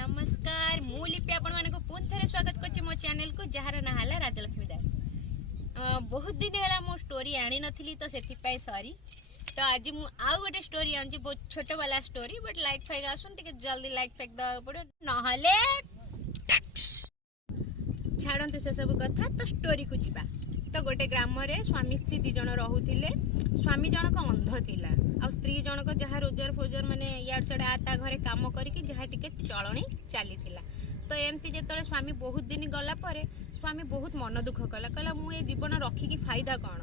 नमस्कार मु लिपि आपण मानको पुन थरे स्वागत करछि मो चैनल को जहार ना हला राजलक्ष्मी दास। बहुत दिन है मो स्टोरी आनी नथिली तो सेथि पय सॉरी। तो आज मु आउ गोटे स्टोरी आनछि बहुत छोट वाला स्टोरी बट लाइक फेक आसुन टिके जल्दी लाइक फेक द पड़ो नहले छाड़ंतु से सब कथा। तो स्टोरी को जीवा। तो गोटे ग्राम रे स्वामी स्त्री दी जण रहउथिले। स्वामी जनक अंध थिला आ स्त्री जनक जहा रोजगार फोजर माने यार सडा आता घरे काम करिकि जहा टिके चलणी चली थिला। तो एमती जेतले स्वामी बहुत दिन गला परे स्वामी बहुत मन दुख कला कहला मु ए जीवन रखिकी फायदा कौन।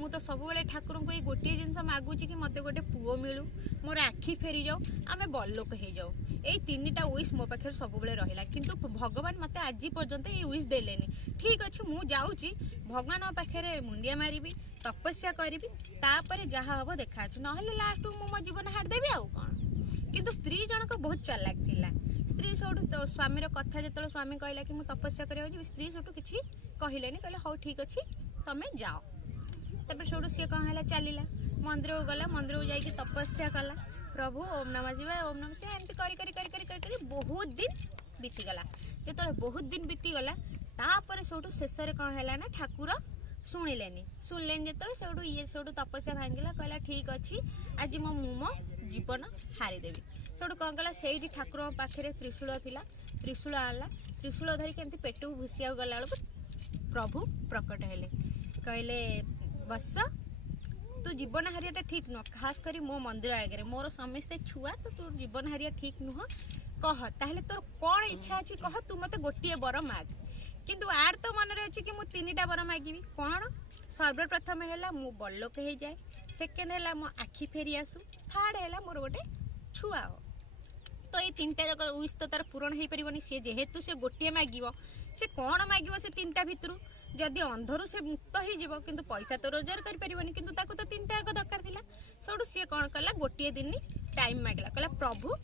मु तो सब बेले ठाकुर को ये गोटे जिनस मागुची कि मते गोटे पुओ मिलू मोर आखि फेरी जाऊ आमे बल्लोक हो जाऊ। यही तीनटा विश मो पाखे सब बेले रहिला किंतु भगवान मते आज पर्यंत ये विश देलेनी। ठीक अच्छे मु जाऊँगी भगवान पाखे मुंडिया मारिबी तपस्या करी तापर जहाँ हम देखा ना लास्ट मु मो जीवन हारदेवी आउ कौन। किंतु स्त्री जनक बहुत चालाक थिला। स्त्री सोटू तो स्वामी कथा जो स्वामी कहला कि मुझे तपस्या कर स्त्री सोटू किसी कहले कहले हाँ ठीक अच्छे तमें जाओ। तब सोटू सी कौन है चलला मंदिर को गला मंदिर को जाकि तपस्या कला प्रभु ओम नमः शिवाय ओम नमः शिवाय एमती करी करी करी करी करी करी बहुत दिन बीतीगला। जो बहुत दिन बीतीगला तापर सोटू शेष कौन है ना ठाकुर शुणिलेनी शुणिलेनी जो सेठू ये सेठू तपस्या भांगिला कहला ठीक अच्छे आज मो जीवन हारीदेवी। सेठू कौन कला से ठाकुर पाखे त्रिशूल थिला त्रिशूल आनला त्रिशूल धरिक एमती पेट को घुसिया गला बेलू प्रभु प्रकट हेले कहले बस तू जीवन हारिया ठीक नुह खास करी मो मंदिर आगे मोर समस्ते छुआ तो तू जीवन हारिया ठीक नुह कह ताहले तोर कौन इच्छा अच्छी कह तू मते गोटे बर माग। किंतु आर तो मन रे अच्छी कि मु तीनटा बर मागिबी कौन सर्वप्रथम है मु बल्लोक हो जाए सेकेंड है मो आखि फेरी आसू थर्ड है मोर गोटे छुआ हो। तो ये तीनटा जक विश तो तार पूरण हो पारनी सी जेहेतु से गोटे मागिब से कौन मागिब से तीनटा भितर जदि अंधरू से मुक्त हो किंतु पैसा तो रोजगार करें किंतु ताको तो तीनटा एक दरकार थिला। सेठू सी कौन कला गोटे दिन टाइम मागला कहला प्रभु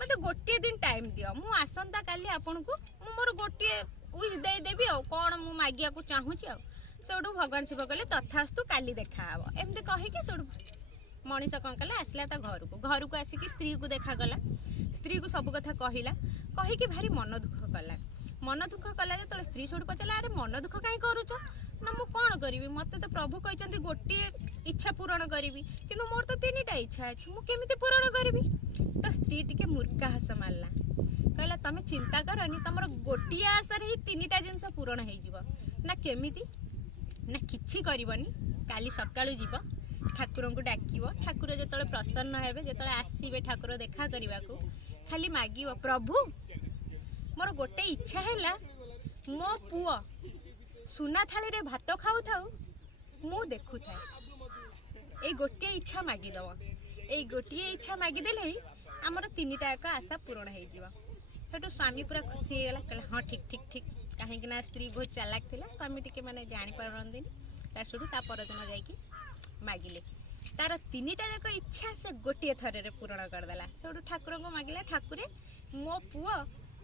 मत गोटे दिन टाइम दियो मु आसंता काली आपन को मोर गोटे विश देदेवी आ कौन मु मागिया को चाहूँगी आ। सेठू भगवान शिव कहले तथास्तु काली देखा एमती कहीकि सेठू मनीष कौन कला आसला घर को आसिक स्त्री को देखागला स्त्री को सब कथा कहला कहीकि भारी मन दुख कला। मन दुख कला जो स्त्री सेठू पचारा अरे मन दुख कहीं करुच ना मु कौन करी मत तो प्रभु कहते गोटे इच्छा पूरण करी कि मोर तो तीनटा इच्छा अच्छी मुझे पूरण करी। तो स्त्री टिके मूर्खा हस मारला कहला तमें चिंता करनी तुम गोटे आशार ही तीनटा जिनस पूरण हो केमिति ना किछि करबनी काली सकाळु जीव ठाकुर को डाकिव ठाकुर जो प्रसन्न हेबे जो आसबे ठाकुर देखा करने को खाली मागिव प्रभु मोर गोटे इच्छा है मो पुओ सुना थाली रे भात खाऊ थाऊ मु देखु थाए ए गोटे इच्छा मागिदव ए गोटे इच्छा मागिदेले ही आमर तीनटा एक आशा पूरण हो। सेठू स्वामी पूरा खुशी होगा कहले हाँ ठीक ठीक ठीक कहीं स्त्री बहुत चालाक थिला स्वामी टिके माने जानी पारंदिन सेठू ता परदिन जाइकी मागिले तार तीनटा जाक इच्छा से गोटे थरे पूरण करदेला। सेठू ठाकुर को मागिला ठाकुरे मो पुओ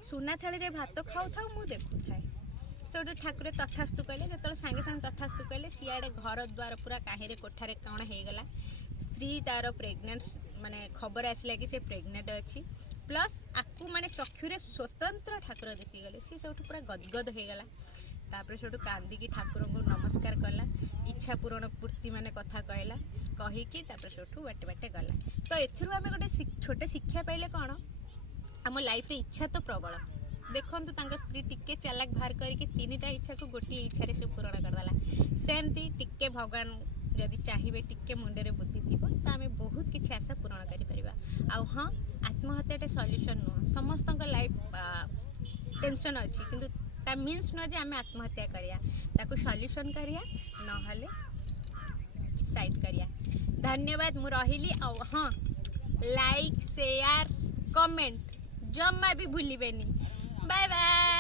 सुना थाली रे भात खाऊ था मु देखु थाए। सेठू ठाकुर तथास्तु कहले जो सांगे सांगे तथास्तु कहले सियाड़े घर द्वार पूरा काहेरे कोठारे कौन होगला स्त्री तार प्रेग्नेंट माने खबर आसला कि से प्रेग्नेंट अच्छी प्लस आकु माने चक्षुरे स्वतंत्र ठाकुर दिशीगले सी सब पूरा गदगद होगला। तापर सेठू कांदिकी ठाकुर को नमस्कार कला इच्छा पूरण पूर्ति माने कथा कहला कहीकि तापर सेठू बाटे बाटे गला। तो एथिरु आमे गोटे छोटे शिक्षा पाइले कौन आम लाइफ रे इच्छा तो प्रबल देखते तांको स्त्री टिके चालाक बाहर करके तीनटा इच्छा को गोटे इच्छा से पूरण करदेला। सेमती टिके भगवान जदि चाहिए टिके मुंडे बुद्धि थी तो आम बहुत किसी आशा पूरण कर। हाँ आत्महत्या सल्यूशन नुह समस्त लाइफ टेंशन अच्छी किंतु ता मीन्स नुह आम आत्महत्या करिया सल्यूशन करिया नहले साइड करिया। धन्यवाद मु रहिली। हाँ लाइक शेयर कमेंट जम्मा भी भूलिबेनी। Bye bye.